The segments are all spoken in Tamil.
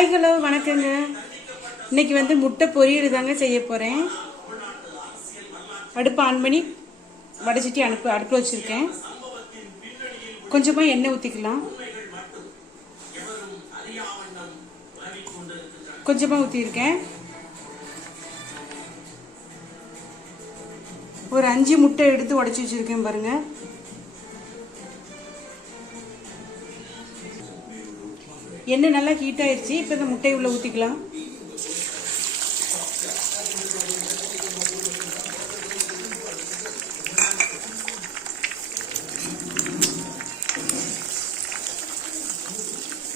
ஹாய் ஹலோ வணக்கங்க. இன்னைக்கு வந்து முட்டை பொரியல் தாங்க செய்ய போகிறேன் அடுப்பு ஆன் பண்ணி வடைச்சிட்டி அனுப்பு அடுப்பில் வச்சுருக்கேன். கொஞ்சமாக எண்ணெய் ஊற்றிக்கலாம் கொஞ்சமாக ஊற்றிருக்கேன் ஒரு அஞ்சு முட்டை எடுத்து உடச்சி வச்சுருக்கேன் பாருங்கள் எண்ணெய் நல்லா ஹீட் ஆயிடுச்சு இப்போ இந்த முட்டையை உள்ள ஊற்றிக்கலாம்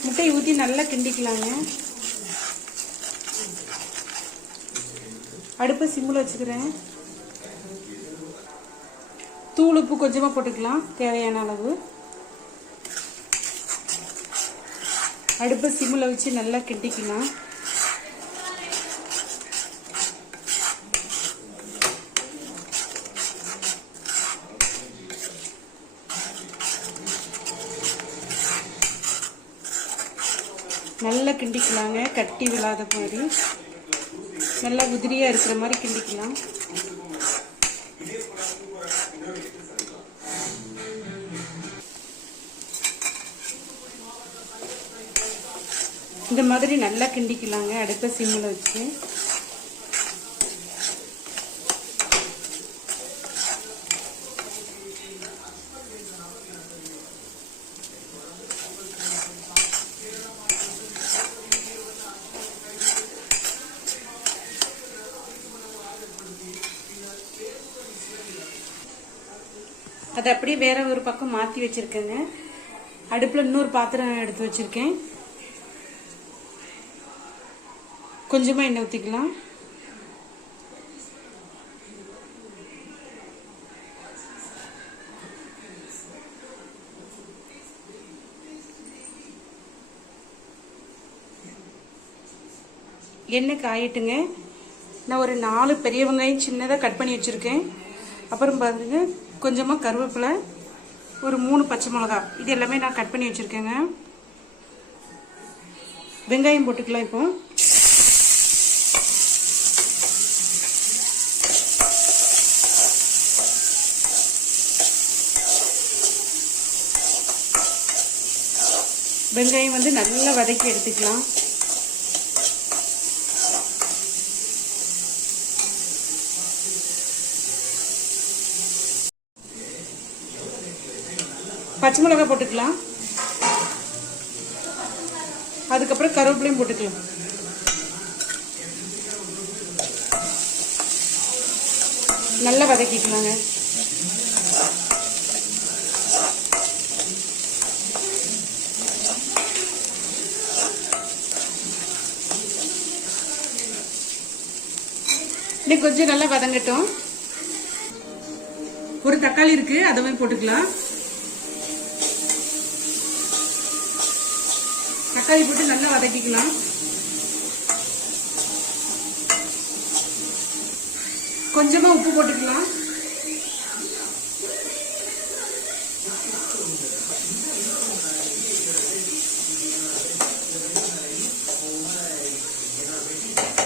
முட்டையை ஊற்றி நல்லா கிண்டிக்கலாங்க. அடுப்பை சிம்மில் வச்சுக்கிறேன். தூள் உப்பு கொஞ்சமாக போட்டுக்கலாம். தேவையான அளவு. அடுப்பை சிம்மில் வச்சு நல்லா கிண்டிக்கலாம் நல்லா கிண்டிக்கலாங்க. கட்டி விழாத மாதிரி. நல்லா உதிரியாக இருக்கிற மாதிரி கிண்டிக்கலாம். இந்த மாதிரி நல்லா கிண்டிக்கலாங்க அடுப்பை சிம்மில் வச்சு. அதை அப்படியே வேற ஒரு பக்கம் மாற்றி வச்சிருக்கேங்க. அடுப்பில் இன்னொரு பாத்திரம் எடுத்து வச்சுருக்கேன். கொஞ்சமாக எண்ணெய் ஊற்றிக்கலாம் எண்ணெய் காயிட்டுங்க. நான் ஒரு நாலு பெரிய வெங்காயம் சின்னதாக கட் பண்ணி வச்சுருக்கேன். அப்புறம் பாருங்க கொஞ்சமாக கருவேப்பிலை ஒரு மூணு பச்சை மிளகா. இது எல்லாமே நான் கட் பண்ணி வச்சுருக்கேங்க. வெங்காயம் போட்டுக்கலாம் இப்போது வெங்காயம் வந்து நல்லா வதக்கி எடுத்துக்கலாம். பச்சை மிளகாய் போட்டுக்கலாம். அதுக்கப்புறம் கருவேப்பிலையும் போட்டுக்கலாம். நல்லா வதக்கிக்கலாங்க. இன்னும் கொஞ்சம் நல்லா வதங்கட்டும். ஒரு தக்காளி இருக்கு அதை போட்டுக்கலாம். தக்காளி போட்டு நல்லா வதக்கிக்கலாம். கொஞ்சமா உப்பு போட்டுக்கலாம்.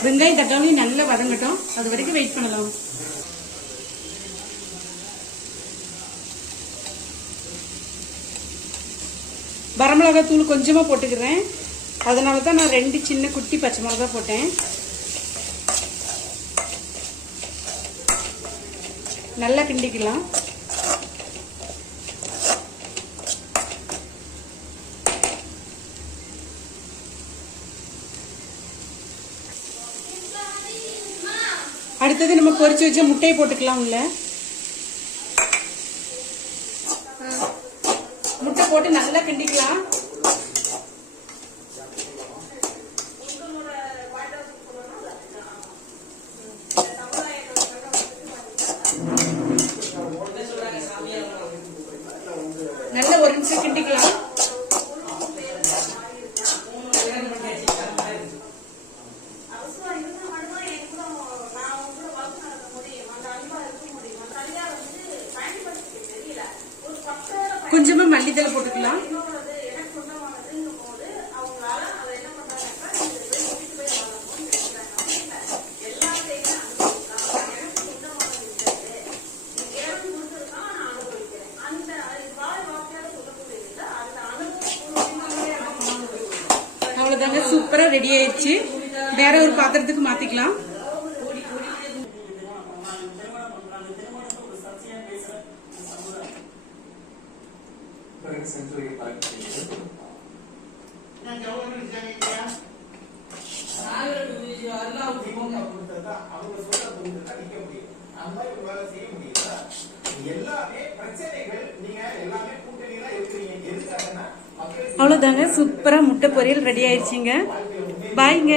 வெங்காயம் தக்காளி நல்லா வதங்கட்டும். அது வரைக்கும் வெயிட் பண்ணலாம். வரமிளகா தூள் கொஞ்சமாக போட்டுக்கிறேன். அதனால தான் நான் ரெண்டு சின்ன குட்டி பச்சை மிளகா போட்டேன். நல்லா கிண்டிக்கலாம். அடுத்தது நம்ம பொரிச்சு வச்ச முட்டையை போட்டுக்கலாம் உள்ள முட்டை போட்டு நல்லா கிண்டிக்கலாம் நல்ல ஒரு நிமிஷம் கிண்டிக்கலாம் கொஞ்சமா மல்லித்தலை போட்டுக்கலாம் அவ்வளவுதாங்க சூப்பரா ரெடி ஆயிடுச்சு வேற ஒரு பாத்திரத்துக்கு மாத்திக்கலாம் எல்லாமே பிரச்சனைகள் நீங்க எல்லாமே அவ்வளோதாங்க சூப்பராக முட்டை பொரியல் ரெடி ஆயிடுச்சுங்க. பாய்ங்க